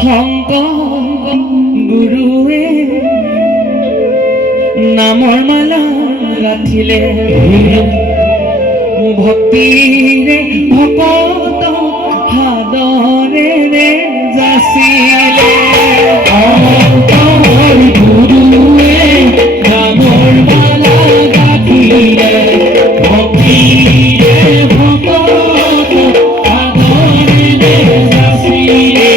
শংকৰ গুৰুৱে নামৰ মালা গাঁঠিলে ভক্তিৰে ভকত সাদৰেৰে যাচিলে শংকৰ গুৰুৱে নামৰ মালা গাঁঠিলে ভক্তিৰে ভকত সাদৰেৰে যাচিলে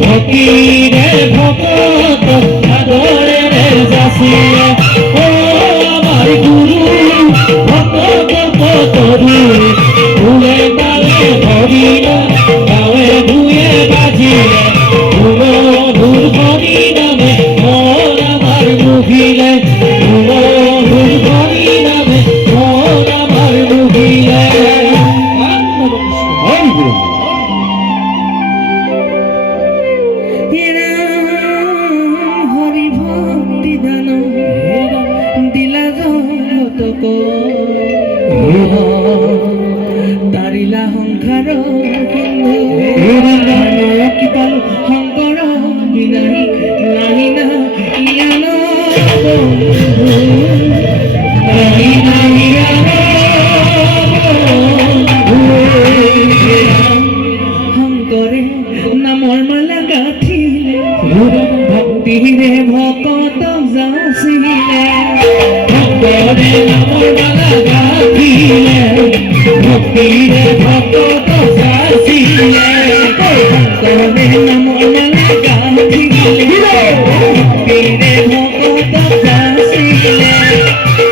ভক্তিরে ভগত সাগরে আসিলে ও আমার গুরু ভক্ত কল্পতরু ফুলে তালে ভরিলে গায়ে ধুয়ে বাজিলে ধুলো ধুর ভরি নামে মোর আমার মুখিলে ধুলো ধুর ভরি নামে মোর আমার মুখিলে হরি ভক্তি দান দিলা জগতক তারিলা সংসার কি পাল শংকৰ বিনাহি নাহি না ইয়ান নাহি নাহি শংকৰে নামৰ মালা গাঁঠিলে ভক্তিৰে ভকত যাচিলে ভক্তরে নামৰ মালা গাঁঠিলে ভক্তিৰে ভক্ত যাচিলে ভক্তৰে নামৰ মালা গাঁঠিলে ভক্তিৰে ভকত যাচিলে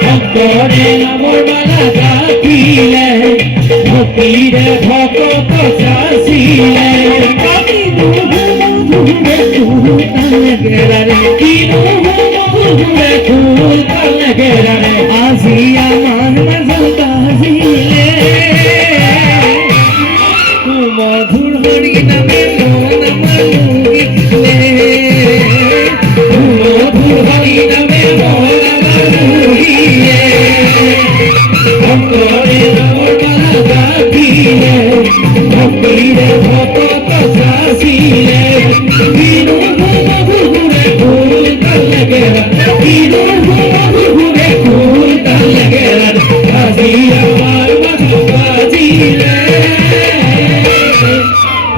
ভক্তরে নামৰ মালা গাঁঠিলে ভক্তিৰে ভক্ত যাচিলে কিনো মধুৰে ফুল তালে গেৰাৰে আজি আমাৰ মাজত বাজিলে মধুৰ হৰি নামে মন আমাৰ মুহিলে মধুৰ হৰি নামে মন আমাৰ মুহিলে ভক্তৰে নামৰ মালা গাঁঠিলে ভক্তিৰে ভকত যাচিলে কিনো মধুৰে ফুল তালে গেৰাৰে কিনো মধুৰে ফুল তালে গেৰাৰে আজি আমাৰ মাজত বাজিলে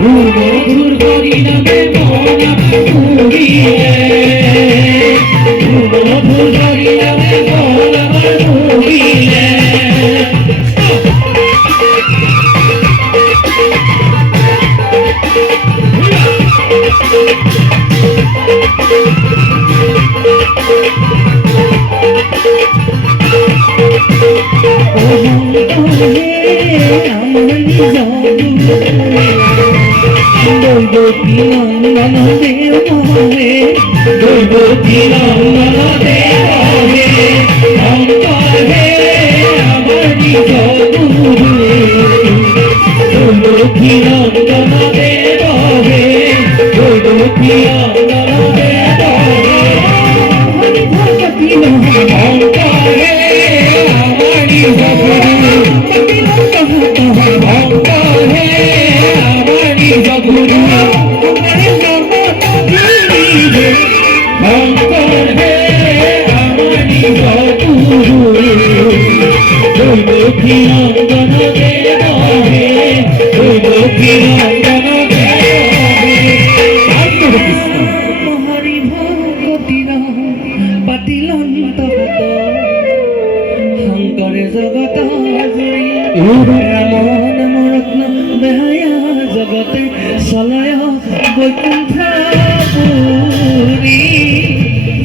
মধুর হরি নামে মন আমার মুহিলে মধুর হরি নামে মন আমার মুহিলে দৈবতী নন্দন দেব হে দৈবতী নন্দন দেব হে শঙ্কর হে আমার নিজ গুরু দৈবতী নন্দন দেব হে দৈবতী নন্দন দেব হে হরি ভগতী শঙ্কর হে আমার নিজ গুরু শঙ্কর হে আমার নিজ গুরু শঙ্কর হে আমার নিজ গুরু দৈবকী নন্দন দেব হে দৈবকী নন্দন দেব হে হরি ভগতী পাতিলন্ত হত শংকৰে জগত রাম নাম রত্ন বেহায়া জগতে চলয় বৈকুণ্ঠপুরী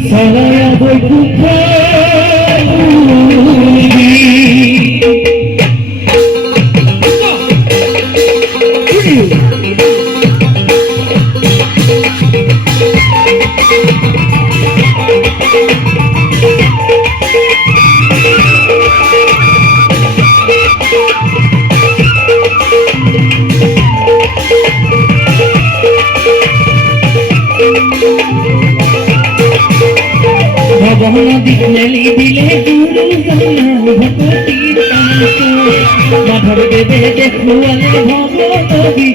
সলয় বৈকুণ্ঠ ভবন দিলে দিলে গুরু ভগতী মাধব দেবে দেখুয়ালে ভগবতী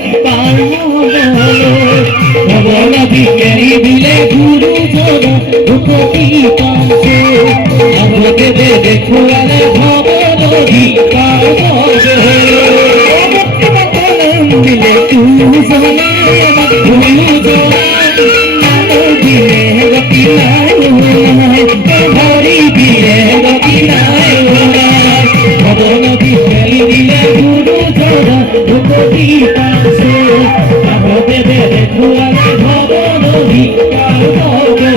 ভবন দিলে দিলে গুরু জন ভূপতি পাঞ্চে মাধব দেবে দেখুয়ালে ভগবতী পাঞ্চে দিলে তুই জনে গুরু জন দিলে গতি নাই হরি দিলে গতি নাই ভবন দিলে দিলে গুরু জন ভূপতি পাঞ্চে মাধব দেবে দেখুয়ালে ভগবতী পাঞ্চে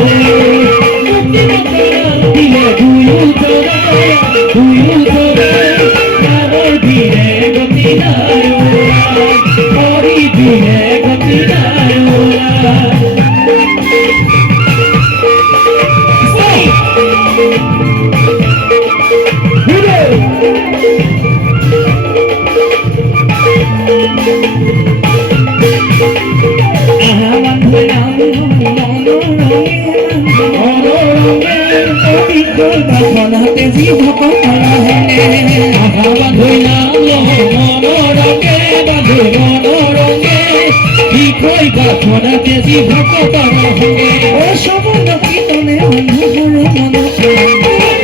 মনোরমে বাখনাতে যি ভকতৰা হেনে আশা বান্ধৈ নাম লওঁ মনোৰমে বান্ধৈ মনোৰমে বিষয় বাখনাতে যি ভকতৰ সংগে ও সবন কীৰ্তনে বন্ধুবোৰ মনত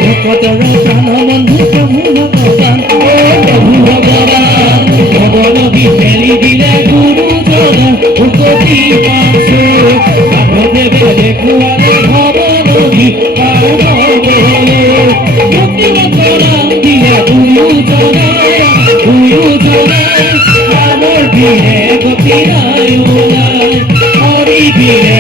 ভকতৰ প্ৰাণ বন্ধু প্ৰভু ভগৱান ও প্ৰভু ভগৱান ভগৱান বিচেলি দিলে গুৰুজন ভকতি পাছো মাধৱদেৱে দেখুৱালে ভৱ নদী পাৰ হ'বলৈ ভক্তিমন্ত নাম দিলে গুৰুজনাই নামৰ দিলে গতি নাই ওলাই হৰি দিলে